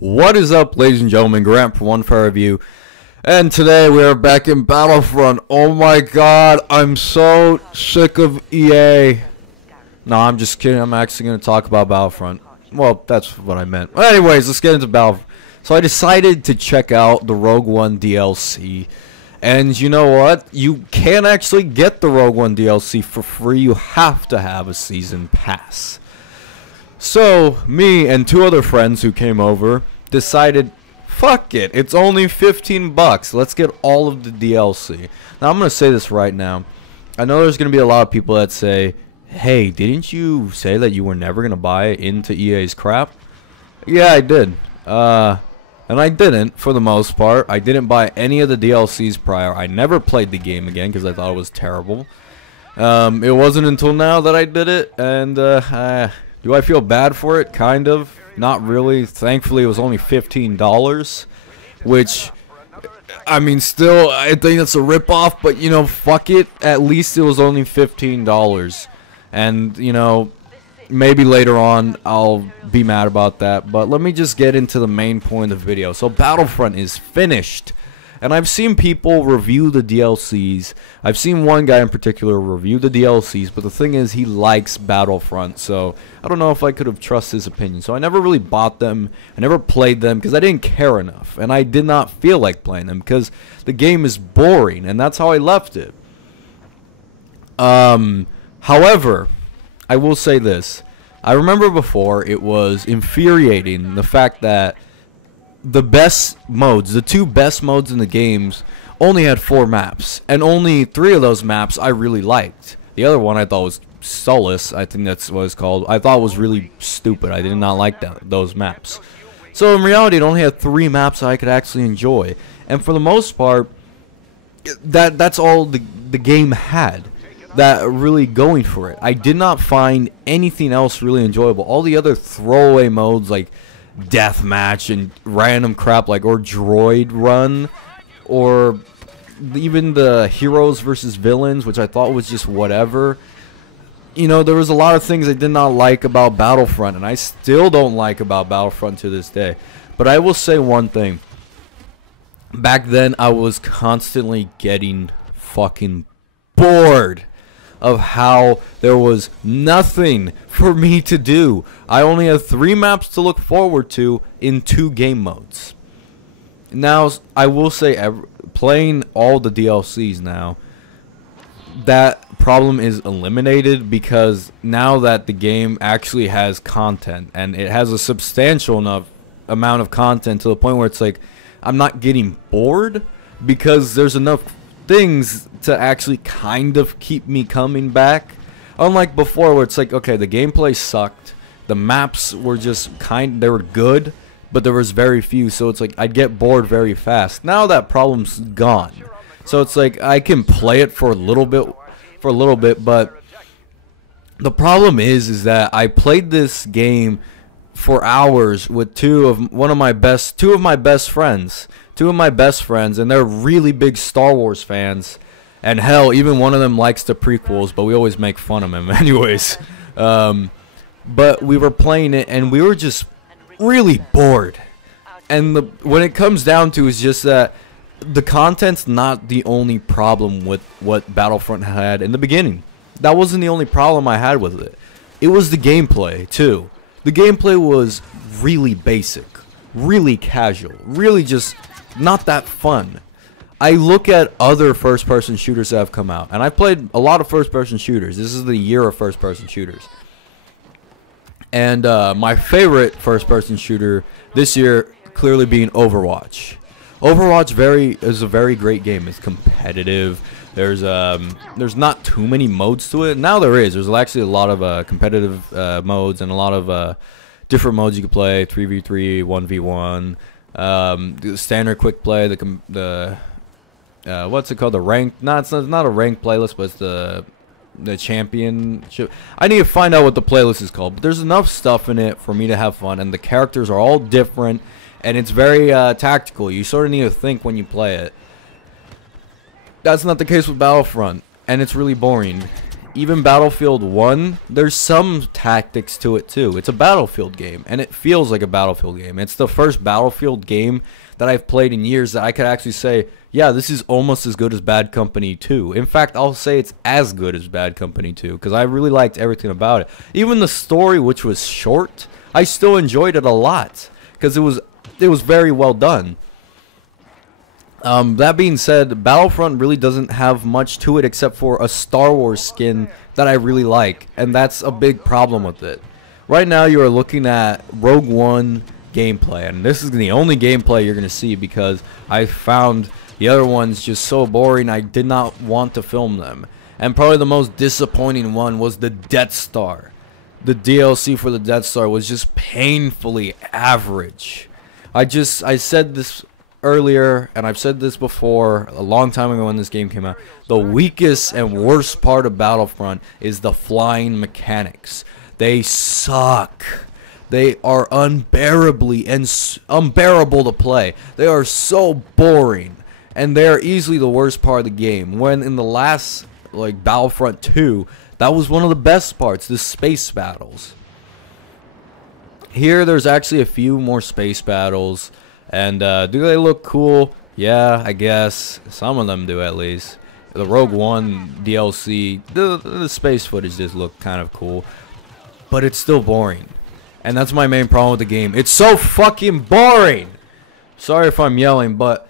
What is up, ladies and gentlemen? Rant for One Fair Review, and today we are back in Battlefront. Oh my god, I'm so sick of EA. No, I'm just kidding. I'm actually going to talk about Battlefront. Well, that's what I meant. Well, anyways, let's get into Battlefront. So I decided to check out the Rogue One DLC. And you know what? You can't actually get the Rogue One DLC for free. You have to have a season pass. So, me and two other friends who came over decided, fuck it, it's only 15 bucks. Let's get all of the DLC. Now, I'm going to say this right now. I know there's going to be a lot of people that say, hey, didn't you say that you were never going to buy into EA's crap? Yeah, I did. And I didn't, for the most part. I didn't buy any of the DLCs prior. I never played the game again because I thought it was terrible. It wasn't until now that I did it, and do I feel bad for it? Kind of. Not really. Thankfully, it was only $15, which, I mean, still, I think that's a ripoff, but, you know, fuck it. At least it was only $15. And, you know, maybe later on I'll be mad about that, but let me just get into the main point of the video. So, Battlefront is finished. And I've seen people review the DLCs. I've seen one guy in particular review the DLCs, but the thing is, he likes Battlefront, so I don't know if I could have trusted his opinion. So I never really bought them. I never played them because I didn't care enough, and I did not feel like playing them because the game is boring, and that's how I left it. However, I will say this. I remember before it was infuriating the fact that the best modes, the two best modes in the games, only had 4 maps, and only 3 of those maps I really liked. The other one I thought was Solace, I think that's what it's called. I thought it was really stupid. I did not like those maps. So in reality, it only had 3 maps I could actually enjoy, and for the most part, that's all the game had that really going for it. I did not find anything else really enjoyable. All the other throwaway modes like deathmatch and random crap like or droid run or even the heroes versus villains, which I thought was just whatever. You know, there was a lot of things I did not like about Battlefront, and I still don't like about Battlefront to this day. But I will say one thing. Back then I was constantly getting fucking bored of how there was nothing for me to do. I only had 3 maps to look forward to in 2 game modes. Now, I will say, playing all the DLCs now, that problem is eliminated because now that the game actually has content, and it has a substantial enough amount of content to the point where it's like, I'm not getting bored because there's enough things to actually kind of keep me coming back. Unlike before where it's like, okay, the gameplay sucked, the maps were just they were good, but there was very few, so it's like I'd get bored very fast. Now that problem's gone, so it's like I can play it for a little bit, but the problem is that I played this game for hours with two of my best friends, and they're really big Star Wars fans. And hell, even one of them likes the prequels, but we always make fun of him anyways. But we were playing it, and we were just really bored. And when it comes down to is just that the content's not the only problem with what Battlefront had in the beginning. That wasn't the only problem I had with it. It was the gameplay, too. The gameplay was really basic, really casual, really just not that fun. I look at other first-person shooters that have come out, and I've played a lot of first-person shooters. This is the year of first-person shooters. And my favorite first-person shooter this year clearly being Overwatch. Overwatch is a very great game. It's competitive. There's not too many modes to it. Now there is. There's actually a lot of competitive modes and a lot of different modes you can play. 3v3, 1v1, the standard quick play, what's it called? The rank? No, it's not a ranked playlist, but it's the championship. I need to find out what the playlist is called. But there's enough stuff in it for me to have fun, and the characters are all different, and it's very tactical. You sort of need to think when you play it. That's not the case with Battlefront, and it's really boring. even Battlefield 1, there's some tactics to it too. It's a Battlefield game, and it feels like a Battlefield game. It's the first Battlefield game that I've played in years that I could actually say, yeah, this is almost as good as Bad Company 2. In fact, I'll say it's as good as Bad Company 2, because I really liked everything about it. Even the story, which was short, I still enjoyed it a lot, because it was very well done. That being said, Battlefront really doesn't have much to it except for a Star Wars skin that I really like, and that's a big problem with it. Right now you are looking at Rogue One gameplay, and this is the only gameplay you're going to see because I found the other ones just so boring I did not want to film them. And probably the most disappointing one was the Death Star. The DLC for the Death Star was just painfully average. I said this earlier, and I've said this before a long time ago when this game came out. The weakest and worst part of Battlefront is the flying mechanics. They suck. They are unbearable to play. They are so boring, and they are easily the worst part of the game. When in the last, like, Battlefront 2, that was one of the best parts, the space battles. Here, there's actually a few more space battles. And do they look cool? Yeah, I guess. Some of them do, at least. The Rogue One DLC, the space footage does look kind of cool. But it's still boring. And that's my main problem with the game. It's so fucking boring! Sorry if I'm yelling, but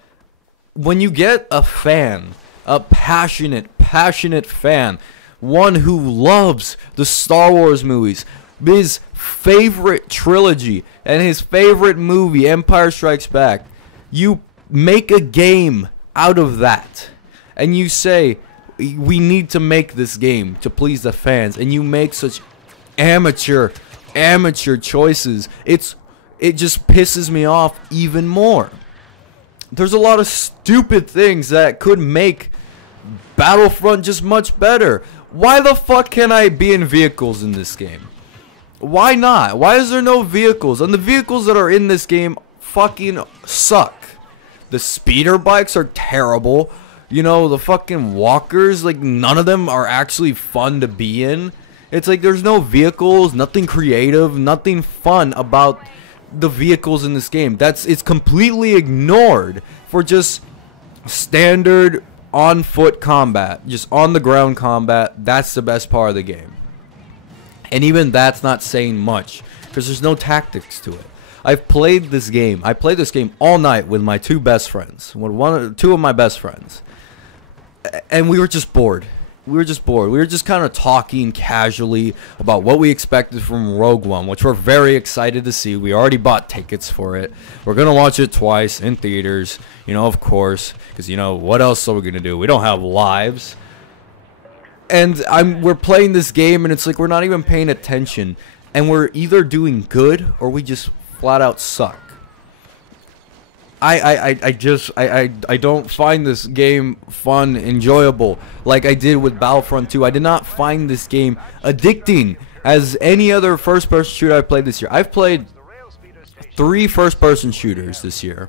when you get a fan, a passionate fan, one who loves the Star Wars movies, his favorite trilogy and his favorite movie, Empire Strikes Back, you make a game out of that and you say we need to make this game to please the fans, and you make such amateur choices. It just pisses me off even more. There's a lot of stupid things that could make Battlefront just much better. Why the fuck can't I be in vehicles in this game? Why not? Why is there no vehicles? And the vehicles that are in this game fucking suck. The speeder bikes are terrible. You know, the fucking walkers, like, none of them are actually fun to be in. It's like there's no vehicles, nothing creative, nothing fun about the vehicles in this game. It's completely ignored for just standard on foot combat, just on the ground combat. That's the best part of the game. And even that's not saying much, because there's no tactics to it. I've played this game. I played this game all night with my two best friends. Two of my best friends. And we were just bored. We were just kind of talking casually about what we expected from Rogue One, which we're very excited to see. We already bought tickets for it. We're going to watch it twice in theaters, you know, of course. Because, you know, what else are we going to do? We don't have lives. And we're playing this game, and it's like we're not even paying attention, and we're either doing good or we just flat out suck. I don't find this game fun, enjoyable like I did with Battlefront 2. I did not find this game addicting as any other first-person shooter I've played this year. I've played 3 first-person shooters this year,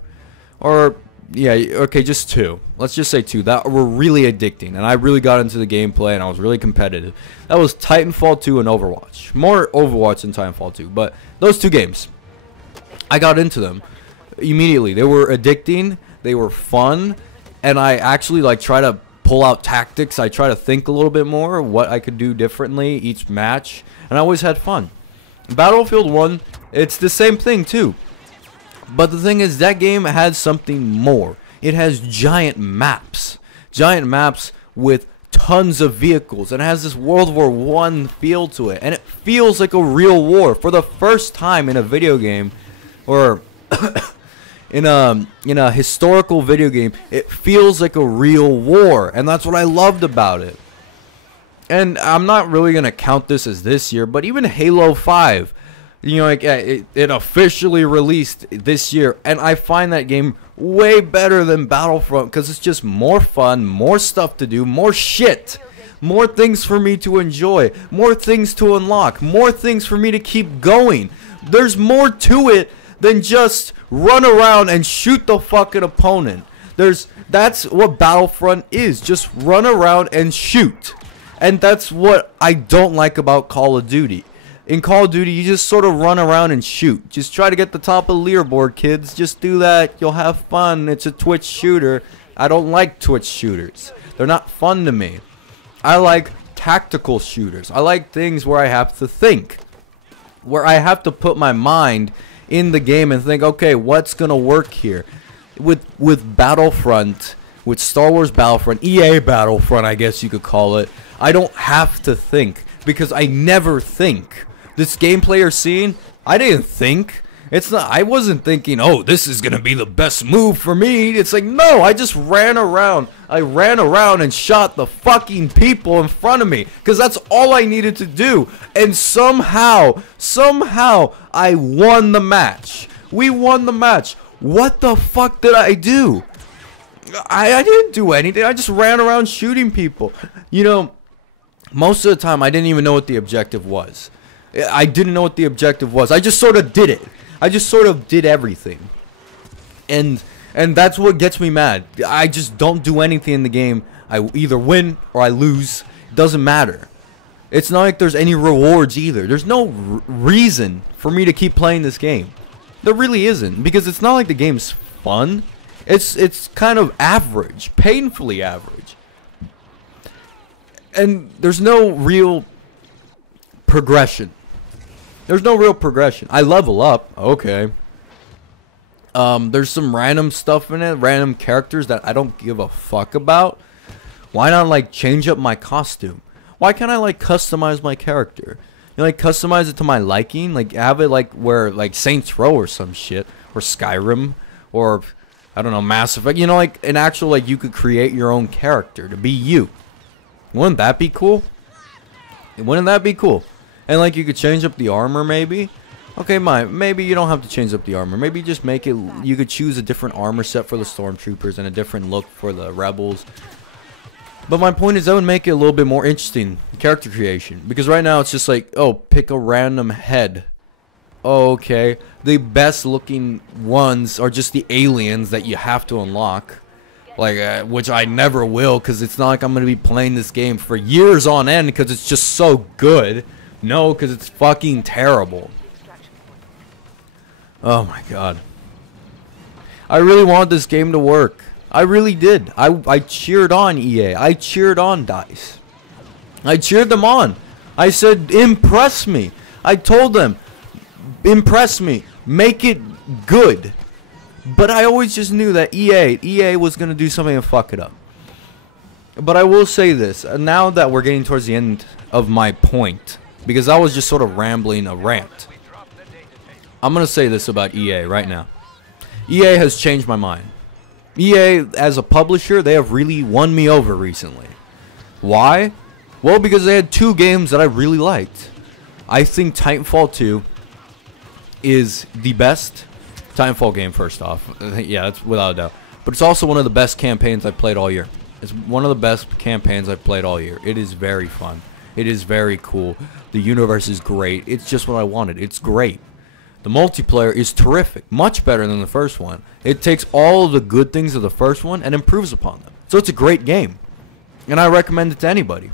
or yeah, okay, just 2. Let's just say 2 that were really addicting, and I really got into the gameplay, and I was really competitive. That was Titanfall 2 and Overwatch. More Overwatch than Titanfall 2, but those 2 games, I got into them immediately. They were addicting, they were fun, and I actually like try to pull out tactics. I try to think a little bit more what I could do differently each match, and I always had fun. Battlefield 1, it's the same thing too. But the thing is, that game has something more. It has giant maps with tons of vehicles, and it has this World War I feel to it, and it feels like a real war for the first time in a video game, or in a historical video game. It feels like a real war, and that's what I loved about it. And I'm not really gonna count this year, but even Halo 5. You know, like it officially released this year, and I find that game way better than Battlefront because it's just more fun, more stuff to do, more shit, more things for me to enjoy, more things to unlock, more things for me to keep going. There's more to it than just run around and shoot the fucking opponent. That's what Battlefront is, just run around and shoot. And that's what I don't like about Call of Duty. In Call of Duty, you just sort of run around and shoot. Just try to get the top of the leaderboard, kids. Just do that. You'll have fun. It's a Twitch shooter. I don't like Twitch shooters. They're not fun to me. I like tactical shooters. I like things where I have to think. Where I have to put my mind in the game and think, okay, what's going to work here? With Battlefront, with Star Wars Battlefront, EA Battlefront, I guess you could call it, I don't have to think. Because I never think. This gameplay you're seeing, I didn't think. It's not. I wasn't thinking, oh, this is gonna be the best move for me. It's like, no, I just ran around. I ran around and shot the fucking people in front of me, because that's all I needed to do. And somehow, I won the match. We won the match. What the fuck did I do? I didn't do anything. I just ran around shooting people. You know, most of the time, I didn't even know what the objective was. I didn't know what the objective was. I just sort of did it. I just sort of did everything. And that's what gets me mad. I just don't do anything in the game. I either win or I lose. It doesn't matter. It's not like there's any rewards either. There's no reason for me to keep playing this game. There really isn't. Because it's not like the game's fun. It's kind of average. Painfully average. And there's no real progression. There's no real progression. I level up. Okay. There's some random stuff in it. Random characters that I don't give a fuck about. Why not, like, change up my costume? Why can't I, like, customize my character? You know, like, customize it to my liking? Like, have it, like, where, like, Saints Row or some shit. Or Skyrim. Or, I don't know, Mass Effect. You know, like, an actual, like, you could create your own character to be you. Wouldn't that be cool? Wouldn't that be cool? And like you could change up the armor maybe. Okay, maybe you don't have to change up the armor. Maybe just make it, you could choose a different armor set for the stormtroopers and a different look for the rebels. But my point is that would make it a little bit more interesting, character creation. Because right now it's just like, oh, pick a random head. Oh, okay. The best looking ones are just the aliens that you have to unlock. Like, which I never will, because it's not like I'm going to be playing this game for years on end because it's just so good. No, because it's fucking terrible. Oh my god. I really wanted this game to work. I really did. I cheered on EA. I cheered on DICE. I cheered them on. I said, impress me. I told them, impress me. Make it good. But I always just knew that EA was going to do something and fuck it up. But I will say this. Now that we're getting towards the end of my point, because I was just sort of rambling a rant, I'm going to say this about EA right now. EA has changed my mind. EA, as a publisher, they have really won me over recently. Why? Well, because they had two games that I really liked. I think Titanfall 2 is the best Titanfall game, first off. Yeah, that's without a doubt. But it's also one of the best campaigns I've played all year. It's one of the best campaigns I've played all year. It is very fun. It is very cool. The universe is great. It's just what I wanted. It's great. The multiplayer is terrific. Much better than the first one. It takes all of the good things of the first one and improves upon them. So it's a great game. And I recommend it to anybody.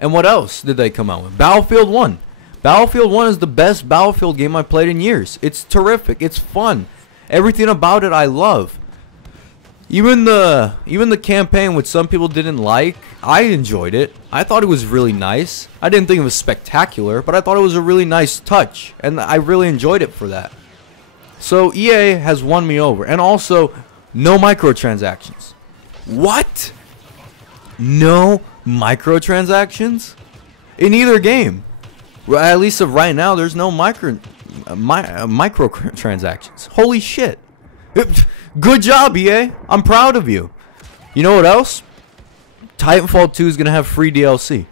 And what else did they come out with? Battlefield 1. Battlefield 1 is the best Battlefield game I've played in years. It's terrific. It's fun. Everything about it I love. Even the campaign, which some people didn't like, I enjoyed it. I thought it was really nice. I didn't think it was spectacular, but I thought it was a really nice touch, and I really enjoyed it for that. So EA has won me over. And also, no microtransactions. What? No microtransactions? In either game. At least of right now, there's no microtransactions. Holy shit. Good job, EA. I'm proud of you. You know what else? Titanfall 2 is going to have free DLC.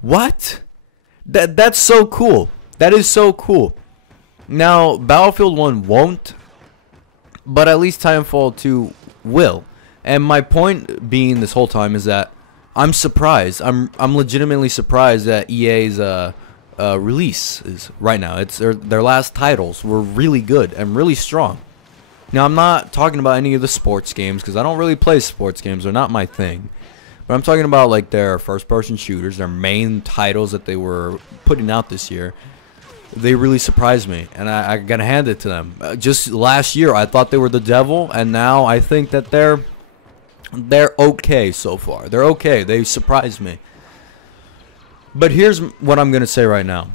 What? That's so cool. That is so cool. Now, Battlefield 1 won't, but at least Titanfall 2 will. And my point being this whole time is that I'm surprised. I'm legitimately surprised that EA's release is right now. It's their last titles were really good and really strong. Now, I'm not talking about any of the sports games because I don't really play sports games. They're not my thing. But I'm talking about like their first-person shooters, their main titles that they were putting out this year. They really surprised me, and I gotta hand it to them. Just last year, I thought they were the devil, and now I think that they're okay so far. They're okay. They surprised me. But here's what I'm gonna say right now.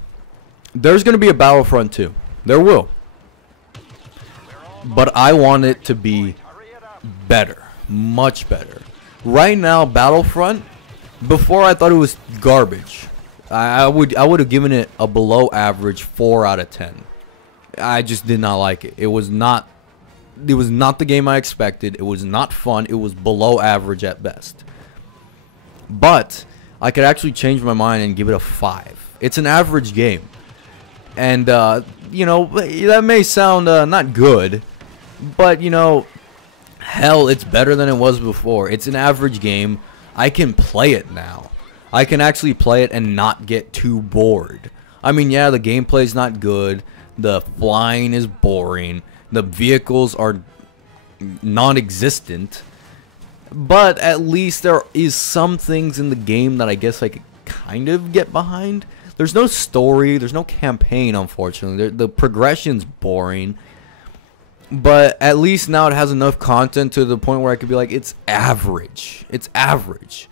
There's gonna be a Battlefront 2. There will. But I want it to be better, much better. Right now, Battlefront, before I thought it was garbage. I would have given it a below average 4 out of 10. I just did not like it. It was not the game I expected. It was not fun. It was below average at best. But I could actually change my mind and give it a 5. It's an average game. And you know, that may sound not good, but you know, hell, it's better than it was before. It's an average game. I can play it now. I can actually play it and not get too bored. I mean, yeah, the gameplay's not good. The flying is boring. The vehicles are non-existent. But at least there is some things in the game that I guess I could kind of get behind. There's no story. There's no campaign, unfortunately. The progression's boring. But at least now it has enough content to the point where I could be like, it's average. It's average.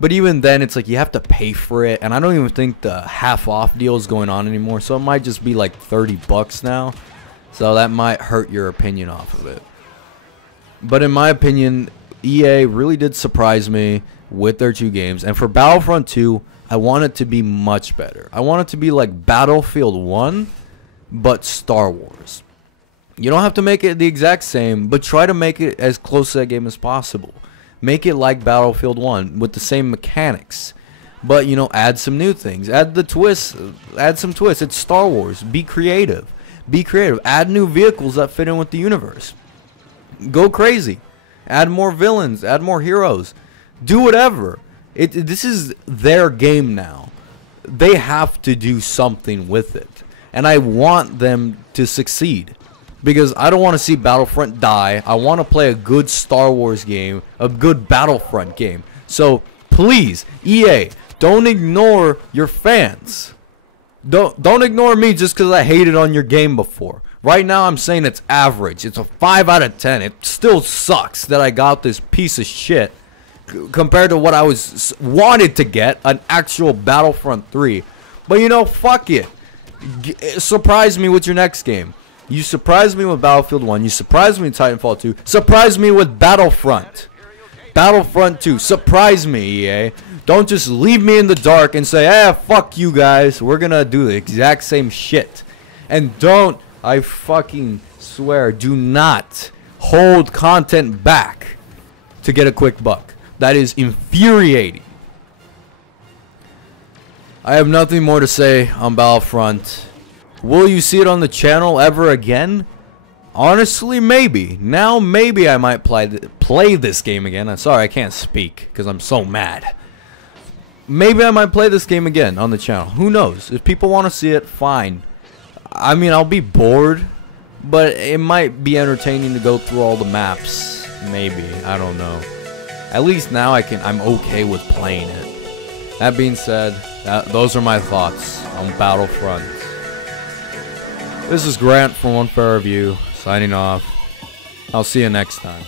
But even then, it's like you have to pay for it. And I don't even think the half-off deal is going on anymore. So it might just be like $30 now. So that might hurt your opinion off of it. But in my opinion, EA really did surprise me with their 2 games. And for Battlefront 2, I want it to be much better. I want it to be like Battlefield 1, but Star Wars. You don't have to make it the exact same, but try to make it as close to that game as possible. Make it like Battlefield 1 with the same mechanics. But, you know, add some new things. Add the twists. Add some twists. It's Star Wars. Be creative. Be creative. Add new vehicles that fit in with the universe. Go crazy. Add more villains. Add more heroes. Do whatever. This is their game now. They have to do something with it. And I want them to succeed. Because I don't want to see Battlefront die. I want to play a good Star Wars game. A good Battlefront game. So, please, EA, don't ignore your fans. Don't ignore me just because I hated on your game before. Right now, I'm saying it's average. It's a 5 out of 10. It still sucks that I got this piece of shit compared to what I wanted to get, an actual Battlefront 3. But, you know, fuck it. Surprise me with your next game. You surprised me with Battlefield 1. You surprised me with Titanfall 2. Surprise me with Battlefront. Battlefront 2. Surprise me, EA. Don't just leave me in the dark and say, ah, fuck you guys. We're going to do the exact same shit. And don't, I fucking swear, do not hold content back to get a quick buck. That is infuriating. I have nothing more to say on Battlefront. Will you see it on the channel ever again? Honestly, maybe. Now, maybe I might play this game again. I'm sorry, I can't speak because I'm so mad. Maybe I might play this game again on the channel. Who knows? If people want to see it, fine. I mean, I'll be bored, but it might be entertaining to go through all the maps. Maybe. I don't know. At least now I'm okay with playing it. That being said, those are my thoughts on Battlefront. This is Grant from One Fair Review, signing off. I'll see you next time.